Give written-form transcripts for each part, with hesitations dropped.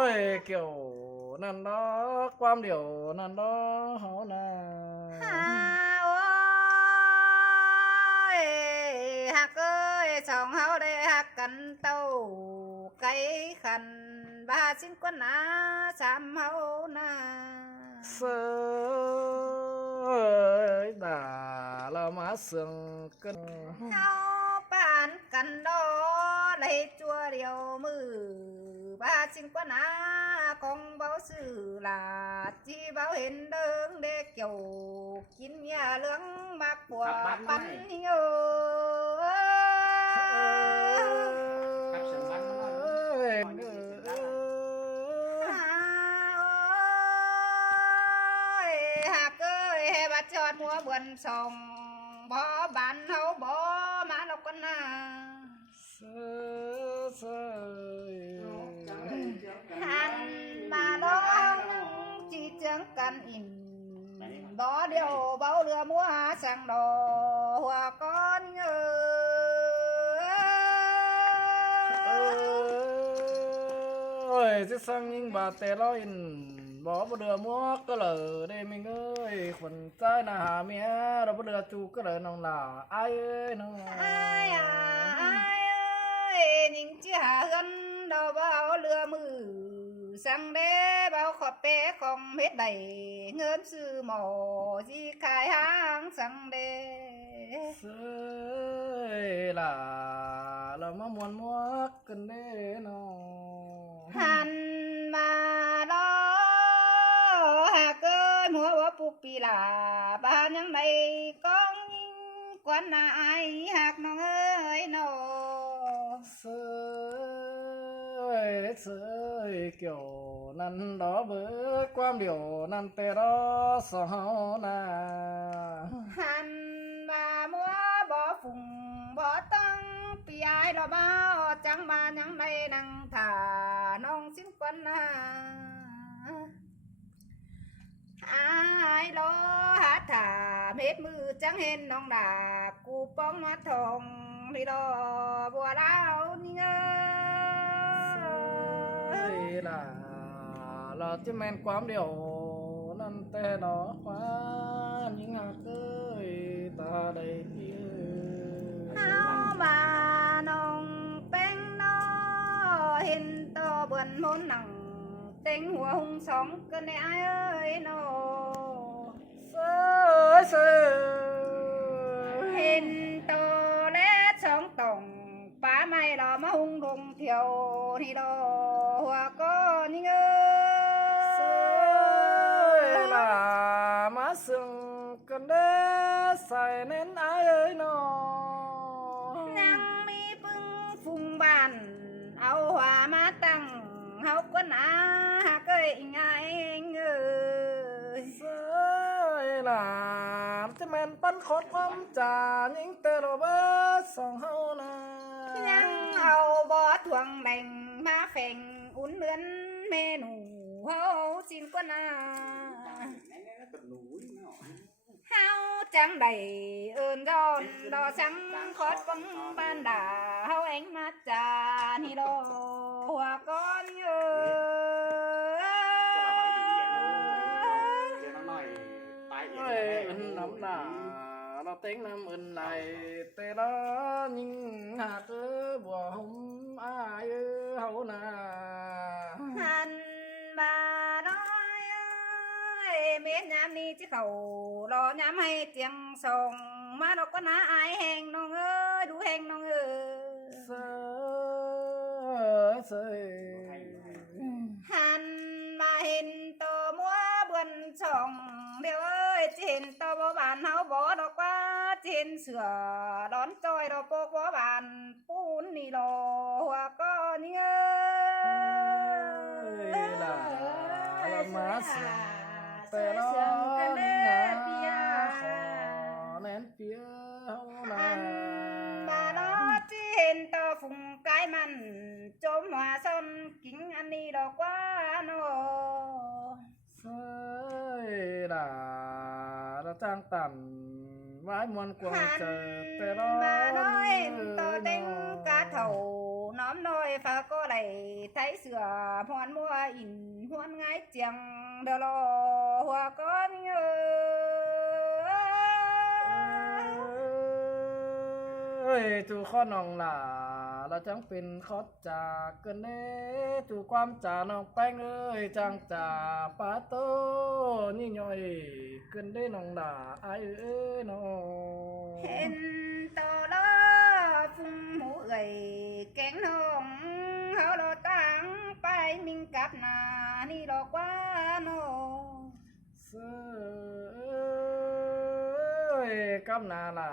ơi kiểu nằm đó quan điều nằm đó hó nà ôi hạc ơi sòng hao đây hạc cắn tàu cây khăn ba xin quân á sam hao na sơ đà là má sương cân hao bàn cắn đó lấy chua điều mừ ba xin quân á không báo sự là chi báo hiện đơn để kiểu kín nhà lưỡng bạc của bắn yêu chọn mua buồn sòng bỏ bán hấu bỏ má lộc con à hắn mà đó chỉ chẳng cần in đó điều bao lừa mua sang đồ hòa con ơi chứ sang nhưng bà tè lo in bỏ bữa đưa mua cái lờ đây mình ơi quần trai là hà mía rồi bữa đưa chú cái lờ nòng là ai ơi nó ai ơi nhìn chứ hà hơn đâu bao lừa mừ sang đế bao khọt bé không hết đầy ngớm sư mồ gì khai hang sang đế là mà muốn mua cần đế nó hắn mà đó hà cơ mua bỏ phục bị là ba những này con quan là ai hạc nó ơi nó sơi kiểu năn đó với quan điều năn tê đó sao na hắn mà mua bỏ phùng bỏ tăng bị ai đó bao chẳng mà những này năng thả nông xin quân ai đó hát thả mết mưa trắng hên nông đà cụ bóng mắt thòng đi đó bùa đau sơi là chứ men quám điều năn tê đó quá những hạt ơi ta đây kia áo bà nông bánh nó hình to buồn môn nặng tính hùa hung sóng cơn này ai ơi nó hình to lét sóng tổng bá mày đó mà hung đùng thiểu thì đó hùa có những ơi là má sương cần đế xài nén ai ơi nó năng mi bưng phùng bàn áo hòa má tăng háo quân á cây ngài ơi là chứ men bắn khót ôm trà những tê đồ bớt sòng hâu nà năng áo bó thuồng đành má phèn uốn lươn mê nụ hâu xin quân à hao trắng đầy ơn giòn đò trắng khót bóng ban đà hao ánh mắt trà ni đò hòa con ơi ân lắm là nó tiếng năm ân này tê đó nhưng hạt ơi bùa hông ai hậu nà hắn bà nói ơi biết nhám đi chứ khẩu đó nhám hay tiếng sông mà nó có ná ai hèn nó ơi đủ hèn nó ơi sơi hắn mà hình tờ múa buồn sông điều ơi trên tờ bó bàn háo bó đó quá trên sửa đón trôi đó bó bàn phun đi lò hòa con nhớ là má sương tê đó khó nén phía hông nà bà nó trên tờ phùng cái màn chôm hòa son kính ăn đi đó quá nó sơi là trang tàn ไว้มวนกวาง หัน เจอแต่ร้อ มาน้อย น ต่อเต็งกะเท่าน้อมน้อยฝากก็ไหลไทยเสือพวนมัวอินพวนง่ายเจียงเดอรอหัวก้อนเอ้ยตูข้อน้องหล่าเราจังเป็นคอดจากเกินเน่ตูความจ่าน้องแป้งเอ้ยจังจ่าปาโตนี่ย่อยเกินได้น้องหล่าอายเอ้ยน้อง เห็นต่อล้อฟุ้งหมูเอ่ยแกงน้องเฮาโลตังไปมิงกับนานี่ดอกว่าน้อง เสื้อกับนาลา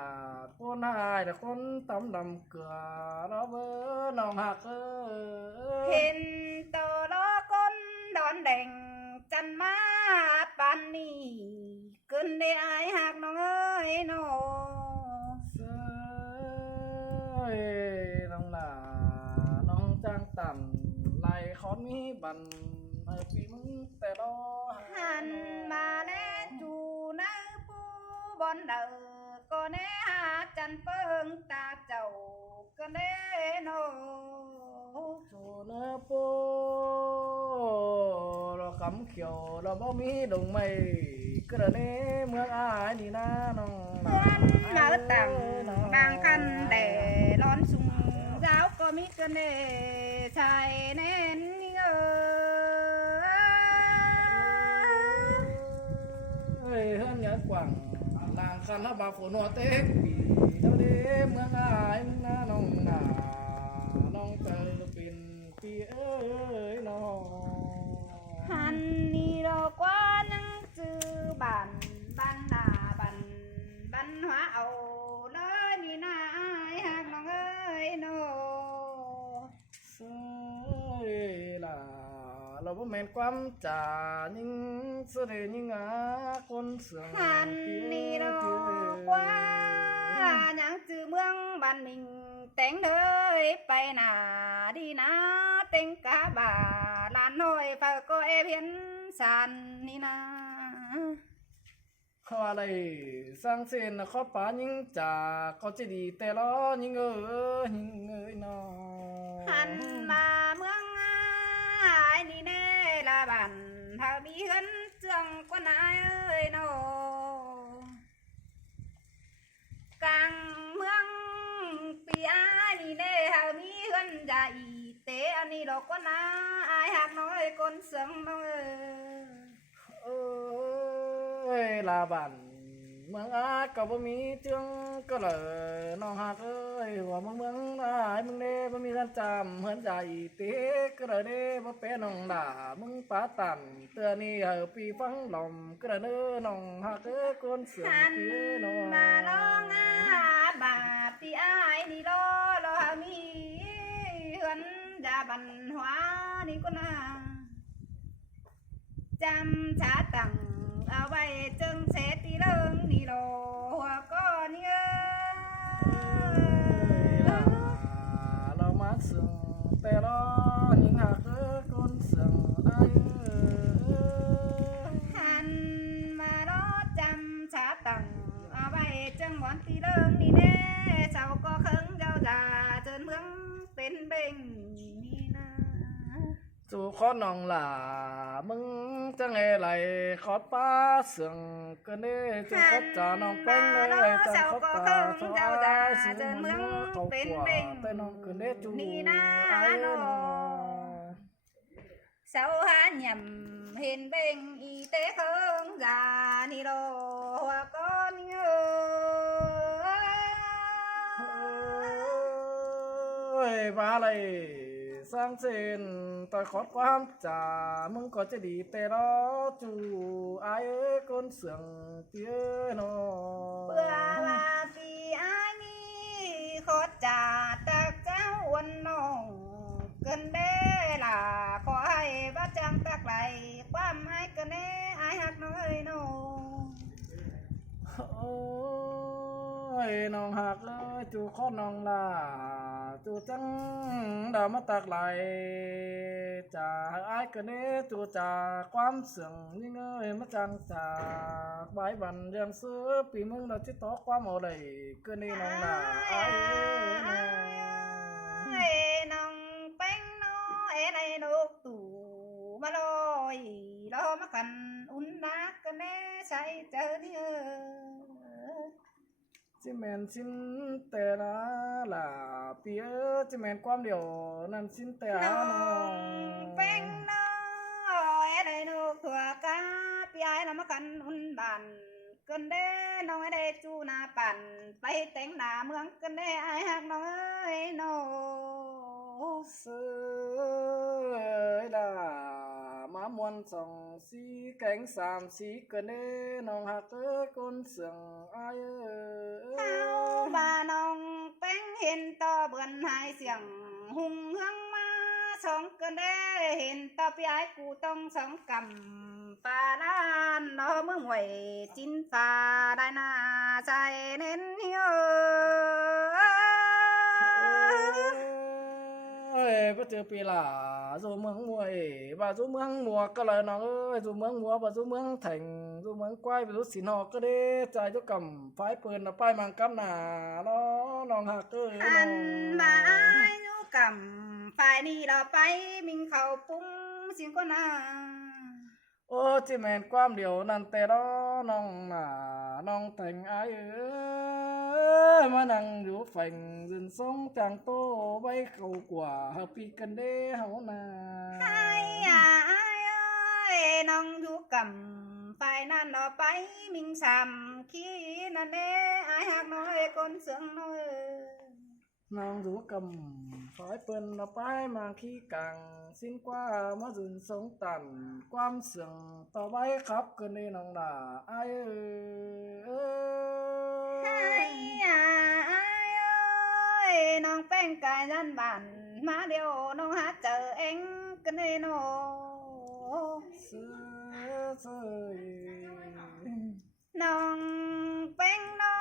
คนหายแต่คนตำดำเกลือเราเบอน้องหักเอ้ย เห็นต่อล้อก้นดอนแดงจันมาปานนี้เกินได้อายหักน้องเอ้ยน้อง เสื้อน้องหลาน้องจ้างต่ำไล่ขอนมีบันให้ปีมึงแต่รอ หันมาแน่จูนาปูบอนเดอก็แน่หาจันเปิงตาเจ้าก็แน่น้อง โซเนโปเราคำเขียวเราบ่มีดงไม่กระเนเมืองอายนี่นะน้อง เพื่อนมาตั้งบางคันแต่ร้อนสุงเจ้าก็มีกันเน่ชายแน่นเออ เฮ้ยเฮือนยัดกว่างนางคันแล้วบาฝนหัวเต็กปีเท่าเด้เมืองอายมึงนะน้องนาน้องเจอเป็นปีเอ้ยน้อง หันนี่ดอกว่านังจือบันบันหน้าบันบันหัวเอาเลยนี่นาอายหักน้องเอ้ยน้อง เสยล่ะเราบ่แม่นความจ่ายิ่งเสดยิ่งอาคนเสือง หันนี่ดอกว่ายังจือเมืองบันมิงแต่งเลยไปหน้าดีนะเต็งกะบาลานน้อยฝากก็เอเพียนสันนี่นะ เขาอะไรสร้างเส้นเขาป่ายิ่งจ่าเขาจะดีแต่ล้อยิ่งเอ้ยยิ่งเอ้ยน้อง หันมาเมืองอายนี่แน่ละบันถ้ามีเงินเจืองกว่านายเอ้ยน้องกลางเมืองปีอายนี่แน่ถ้ามีเงินจะอีเตอันนี้ดอกกว่านาอายหักน้อยคนเสืองน้องเอ้ย เอ้ยลาบันเมืองอาก็บ่มีเจืองก็เลยน้องหักเอ้ยว่าเมืองอายมึงเด้บ่มีกันจำเหมือนใจเตก็เลยเด้บ่เป็นน้องด่ามึงปาตันเตือนี่เฮาปีฟังลมกระเด้อน้องหักเอ้ยคนเสือ หัน เตี้ยน้อง มาลองอาบาปที่อายนี่รอมีเฮือนดาบันหัวนี่ก็น่าจำชาตังเอาไว้จึงเสตีเรื่องนี่รอหัวก็นี่เอ้ย เรามาเสืองแต่รอยิ่งหักเอ้ยคนเสืองอายเอ้ย หันมารอจำชาตังเอาไว้จึงหวอนตีเรื่องนี่แน่เจ้าก็เคิงเจ้าจ่าเจินเมืองเป็นเบ่งนี่นะ สู่ขอน้องหล่ามึงจะไงไหลขอดป้าเสืองกันเด้จู่ขอจ่าน้องแป้งเลยจังขอตาสวายสิเมืองเขากว่าแต่น้องกันเด้จู่ไอ้น้อง sao há nhầm hiền bên y tế hơn già ni đồ hoa con ơi เฮ้ยมาเลยสร้างเส้นต่อยขอดความจ่ามึงก็จะดีแต่รอจู่ไอ้เอ้ยคนเสืองเตี้ยน้อง bữa là vì ai mi khó trả tạc cháu quân nông cần đê là khó hay bắt trang tạc lại quam ai cần đê ai hát nói nô โอ้ยน้องหักเอ้ยจู่ขอน้องลา จูจังดาวมาตากไหลจ่าอายกันเน้จูจ่าความเสื่องยิ่งเอ้ยมาจังจากใบบันเรื่องซื้อปีมึงเราที่ต่อความเอาได้ก็นี่น้องดาอายเอ้ยน้อง เอ้ยน้องแป้งน้อยในนกตู่มาลอยรอมากันอุ่นนักกันแน่ใช่เจอนี่เออ จิแมนสินแต่ละล่ะปีเออจิแมนความเดียวนั่นสินแต่ละ น้อ น้อง งแป้งน้อยในนกถั่วกาปีไอ้ละมากันอุ่นบันกันเด้น้องไอ้ได้จูนาปั่นไปแต่งหน้าเมืองกันเด้ไอ้หักน้องเอ้ยน้อง เสยล่ะมามวนสองสีแกงสามสีกันเด้น้องหักเอ้ยคนเสียงอายเอ้ เอา ย บ่าน้องแป้งเห็นต่อเบือนหายเสียงหุงเฮืองมาสองกันได้เห็นต่อพี่ไอ้กูต้องสองกำป่าล้านน้อเมืองไหวจินฟ้าได้นาใจเน้นเฮีย เอ้ยบ่เจอปีล่ะสู่เมืองมวยบ่าสู่เมืองมัวก็เลยน้องเอ้ยสู่เมืองมัวบ่สู่เมืองแถงสู่เมืองควายบ่สู่สินอกก็เด้ใจทุกกำไฟปืนน่ะป้ายมังกำหน้าน้อน้องหักเอ้ยน้ หั อน ง มาอยู่กำฝ่ายนี้เราไปมิงเขาปุ้งเสิงก็นา โอ้จิแม่นความเดียวนั่นแต่น้อน้องน่ะน้องแต่งอายเอ้ยมานั่งอยู่แฝงยืนทรงจางโตไว้เข้ากว่าเฮาปีกันเด้เฮาน่ะ ไอ้อ้ายเอ้ยน้องอยู่กำฝ่ายนั้นเราไปมิงสามขี้นั่นเด้ไอ้ายหักน้อยคนเสืองน้อย นางรู้กำฝอยเปิ้นเอาไปมาขี้กังสิ้นกว่ามาจุนสงตันความเสื่องต่อไปครับเกินในน้องดาอายเอ้ ไอ้ ย อ้ายเอ้ยน้องแป้งกายยันบันมาเดียวน้องหาเจอเองกันเลยน้อง เสือเสย น้องแป้งน้อ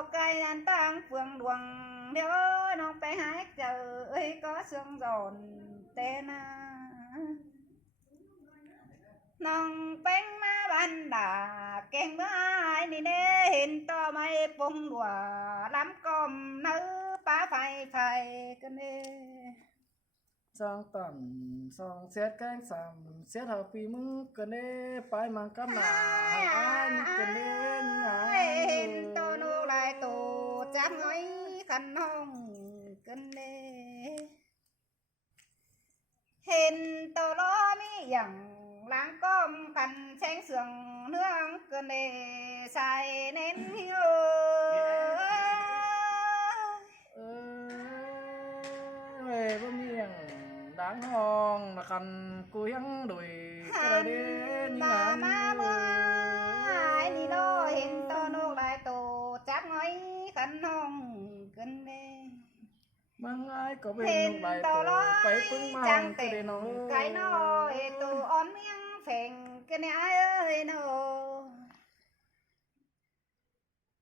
งกายยันตั้งเฟืองดวงเดี๋ยวน้องไปหาเจอเอ้ยcó sương giòn tê na น้องเป็นมาบันดาเก่งเมื่อไอ้นี่เด้เห็นต่อไม่ปงดัวล้ำกอมนื้อป้าไฟไฟกันเด้ จางตันสองเสียดแกงสามเสียดหาปีมึงเกินเด้ไปมังกำหนาอายมึงเกินเด้ยังไง เห็นตัวนูลายตูจับง้อยขันห้องกันเด้เห็นตัวล้อมีอย่างล้างก้มขันแช่งเสืองเนื้องกันเด้ใส่เน้นเฮีย เอ้ยบ่มีหยังดังห้องนะคันกูยังดุยก็ได้เด้นี่ มา งาน เมื่อไอ้นี่โนเห็นตัวนกลายโตจับง้อยขันห้องกันเด้ มังไอ้ก็เป็น เห็น ลูกหลาย ตั ตัว ว ร้อย ไปปึ้งมา จัง ก็ เต็ ได้ ง น้อง ไก่น้อยตัวอ่อนเมียงเพ่งกันไอ้เอ้ยโน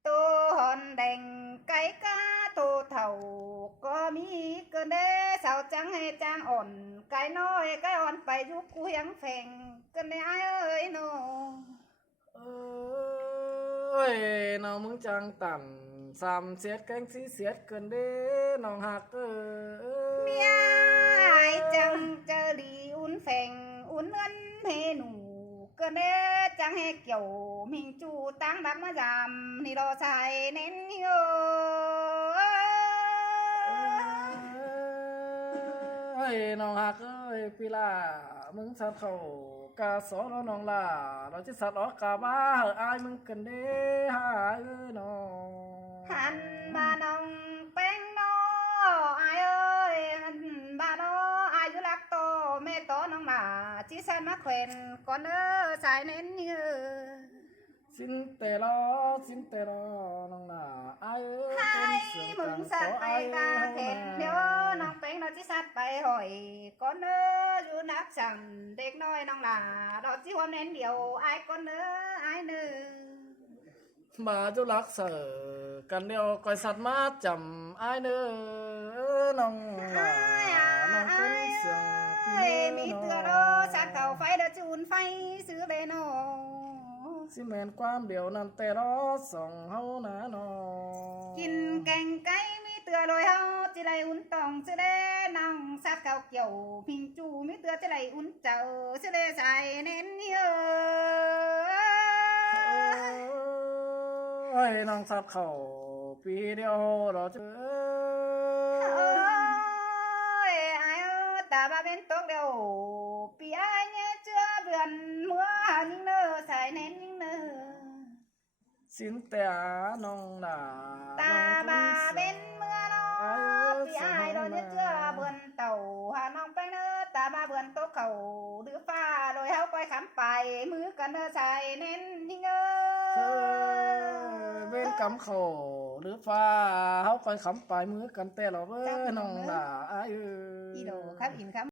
ตัวหอนแดงไก่กาตัวเท่าก็มีกันเด้สาวจังให้จางอ่อนไก่น้อยไก่อ่อนไปยุกกูยังเพ่งกันไอ้เอ้ยโน เอ้ยน้องมึงจังตันสามเสียดแกงสีเสียดเกินเด้น้องหักเมียไอ้จังเจอดีอุ่นแฝงอุ่นเงินเฮหนูก็เด้จังให้เกี่ยวมิงจูตั้งดักมาจำนี่รอใส่เน้นโย เอ้ยน้องหักเอ้ยพี่ล่ามึงสัตว์เขากาสอนน้องล่าเราจะสัตว์ออกกาบ้าอายมึงกันเด้หาน้อง หันมาน้องแป้งน้อไอ้เอ้ยหันมาน้ออายุรักโตแม่โตน้องหมาจีสันมาแขวนก่อนเด้อใส่เน้นเยอ สินเตลอสินเตลอน้องล่าอายเอ้ย ให้ คนเสือ มึ กั ง น สัต ขอ ว์ไป อาย กาเข็นเดี๋ยวน้องเป็งเราจิสัตว์ไปหอยก่อนเด้ออยู่นักสั่งเด็กน้อยน้องหลาดอกจิหวมเน้นเดียวไอ้ก่อนเด้อไอ้เด้อ มาจุลักเสือกันเดียวก้อยสัตว์มาจำอายเน้อ น้องหลาน้องเป็นเสียงพี่ มีเตือโลสาดเข่าไฟเดือจูนไฟซื้อเลยน้อง สิแม่นความเดียวนั้นแต่รอส่องเฮานะน้อง กินแกงไก่มีเตือโดยเฮาจิไรอุ่นตองจิได้น้องสาดเข่าเกี่ยวพิงจูมีเตือจิไรอุ่นเจ้าจิได้ใส่เน้นเยอะ โอ้ยน้องสับเข้าปีเดียวเราเจอ เอ้ยไอ้ตาบาเป็นตกเดียวปีไอ้เนี่ยเชื่อเบือนเมื่อยิ่งเนอใส่เน้นยิ่งเนอ สินแต่น้องหลา ตาบาเป็นเมื่อน้อปีไอ้เราเนี่ยเชื่อเบือนเต่าหาน้องไปเนอตาบาเบือนตกเขาดื้อฟ้าโดยเฮาไปขำไปมือกันเนอใส่เน้นยิ่งเนอ เว้นกำเข้าหรือฟ้าเฮาคอยขำปลายมือกันแต่เราเว้ยน้องหลาอ้ายเอ้ย อีโดครับอินครับ